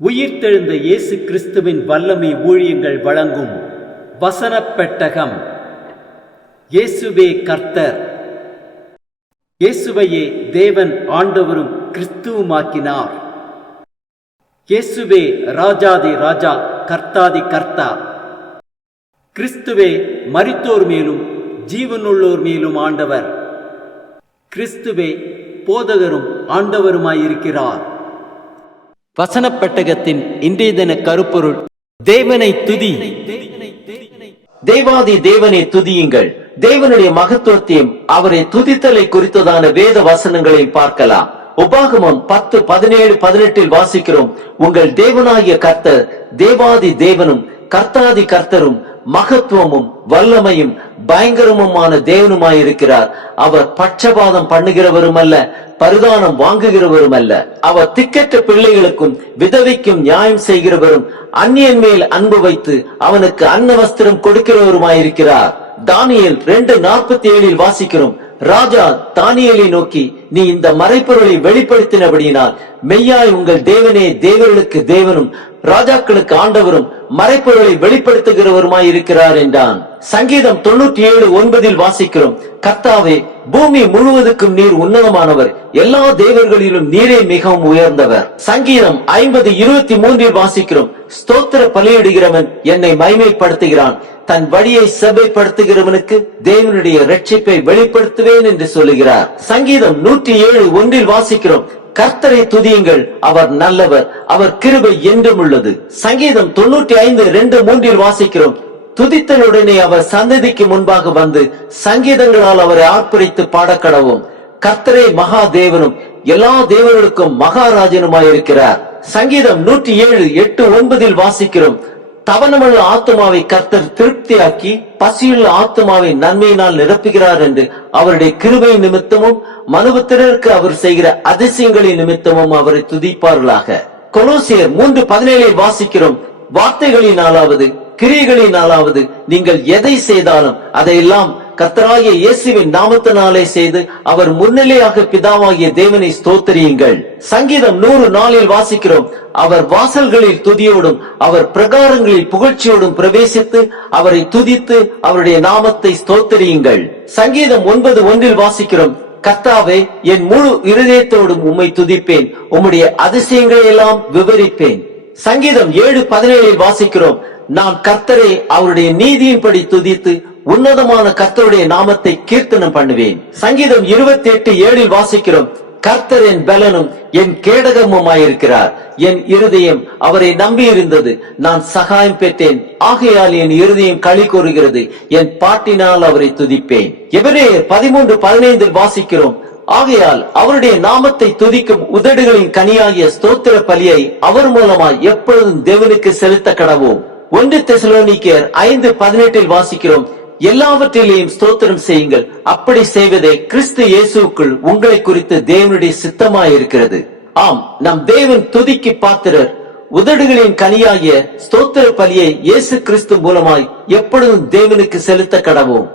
உயிர்த்தெழுந்த இயேசு கிறிஸ்துவின் வல்லமை ஊழியங்கள் வழங்கும் வசனப் பெட்டகம். இயேசுவே கர்த்தர். இயேசுவையே தேவன் ஆண்டவரும் கிறிஸ்துவுமாக்கினார். இயேசுவே ராஜாதி ராஜா, கர்த்தாதி கர்த்தா. கிறிஸ்துவே மரித்தோர் மேலும் ஜீவனுள்ளோர் மேலும் ஆண்டவர். கிறிஸ்துவே போதகரும் ஆண்டவருமாயிருக்கிறார். வசனப் பெட்டகத்தின் இன்றைய தின கருப்பொருள்: தேவனை துதி. தேவாதி தேவனை துதியுங்கள். தேவனுடைய மகத்துவத்தையும் அவரை துதித்தலை குறித்ததான வேத வசனங்களை பார்க்கலாம். உபாகமம் 10:17-18 வாசிக்கிறோம்: உங்கள் தேவனாகிய கர்த்தர் தேவாதி தேவனும் கர்த்தாதி கர்த்தரும் மகத்துவமும் வல்லமையும் பயங்கரமுமான தேவனுமாயிருக்கிறார். அவர் பட்சபாதம் பண்ணுகிறவரும் அல்ல, பரிதானம் வாங்குகிறவரும் அல்ல. அவர் திக்கற்ற பிள்ளைகளுக்கும் விதவைக்கும் நியாயம் செய்கிறவரும், அந்நியன் மேல் அன்பு வைத்து அவனுக்கு அன்ன வஸ்திரம் கொடுக்கிறவருமாயிருக்கிறார். தானியேல் 2:47 வாசிக்கிறோம்: ராஜா தானியேலை நோக்கி, நீ இந்த மறைப்பொருளை வெளிப்படுத்தினபடியினால் மெய்யாய் உங்கள் தேவனே தேவர்களுக்கு தேவனும் ராஜாக்களுக்கு ஆண்டவரும் மறைப்பொருளை வெளிப்படுத்துகிறவருமாய் இருக்கிறார் என்றான். சங்கீதம் 97:9 வாசிக்கிறோம்: கர்த்தாவே, பூமி முழுவதுக்கும் நீர் உன்னதமானவர், எல்லா தேவர்களிலும் நீரே மிகவும் உயர்ந்தவர். சங்கீதம் 50:23 வாசிக்கிறோம்: ஸ்தோத்திர பலியிடுகிறவன் என்னை மகிமைப்படுத்துகிறான், தன் வழியை செவ்வைப்படுத்துகிறவனுக்கு தேவனுடைய இரட்சிப்பை வெளிப்படுத்துவேன் என்று சொல்லுகிறார். சங்கீதம் 107:1 வாசிக்கிறோம்: கர்த்தரை துதியுங்கள், அவர் நல்லவர், அவர் கிருபை என்றும் உள்ளது. சங்கீதம் 95:2-3 வாசிக்கிறோம்: துதித்தலுடனே அவர் சந்ததிக்கு முன்பாக வந்து சங்கீதங்களால் அவரை ஆர்ப்பரித்து பாடக்கடவும். கர்த்தரே மகா தேவனும் எல்லா தேவர்களுக்கும் மகாராஜனுமாயிருக்கிறார். சங்கீதம் 107:8-9 வாசிக்கிறோம்: தவனமுள்ள ஆத்துமாவை கர்த்தர் திருப்தியாக்கி பசியுள்ள ஆத்துமாவை நன்மையினால் நிரப்புகிறார் என்று அவருடைய கிருபை நிமித்தமும் மனுபுத்திரருக்கு அவர் செய்கிற அதிசயங்களின் நிமித்தமும் அவரை துதிப்பார்களாக. கொலோசியர் 3:17 வாசிக்கிறோம்: வார்த்தைகளினாலாவது கிரியைகளினாலாவது நீங்கள் எதை செய்தாலும் அதையெல்லாம் கர்த்தராகிய இயேசுவின் நாமத்தினாலே செய்து அவர் முன்னிலையாக பிதாவாகிய தேவனை ஸ்தோத்திரியுங்கள். சங்கீதம் 104 வாசிக்கிறோம்: அவர் வாசல்களில் துதியோடும் அவர் பிரகாரங்களில் புகழ்ச்சியோடும் பிரவேசித்து அவரை துதித்து அவருடைய நாமத்தை ஸ்தோத்திரியுங்கள். சங்கீதம் 9:1 வாசிக்கிறோம்: கர்த்தாவே, என் முழு இருதயத்தோடும் உம்மை துதிப்பேன், உம்முடைய அதிசயங்களை எல்லாம் விவரிப்பேன். சங்கீதம் 7:17 வாசிக்கிறோம்: நான் கர்த்தரை அவருடைய நீதியின்படி துதித்து உன்னதமான கர்த்தருடைய நாமத்தை கீர்த்தனம் பண்ணுவேன். சங்கீதம் 28:7 வாசிக்கிறோம்: கர்த்தர் என் பலனும் என் கேடகமுமாயிருக்கிறார், என் இருதயம் அவரை நம்பி இருந்தது, நான் சகாயம் பெற்றேன், ஆகையால் என் இருதயம் களி கூறுகிறது, என் பாட்டினால் அவரை துதிப்பேன். எபிரேயர் 13:15 வாசிக்கிறோம்: ஆகையால் அவருடைய நாமத்தை துதிக்கும் உதடுகளின் கனியாகிய ஸ்தோத்திர பலியை அவர் மூலமாய் எப்பொழுதும் தேவனுக்கு செலுத்த கடவோம். 1 தெசலோனிக்கேயர் 5:18 வாசிக்கிறோம்: எல்லாவற்றிலேயும் ஸ்தோத்திரம் செய்யுங்கள், அப்படி செய்வதே கிறிஸ்து இயேசுக்குள் உங்களை குறித்து தேவனுடைய சித்தமாயிருக்கிறது. ஆம், நம் தேவன் துதிக்கு பாத்திரர். உதடுகளின் கனியாகிய ஸ்தோத்திர பலியை இயேசு கிறிஸ்து மூலமாய் எப்பொழுதும் தேவனுக்கு செலுத்த கடவோம்.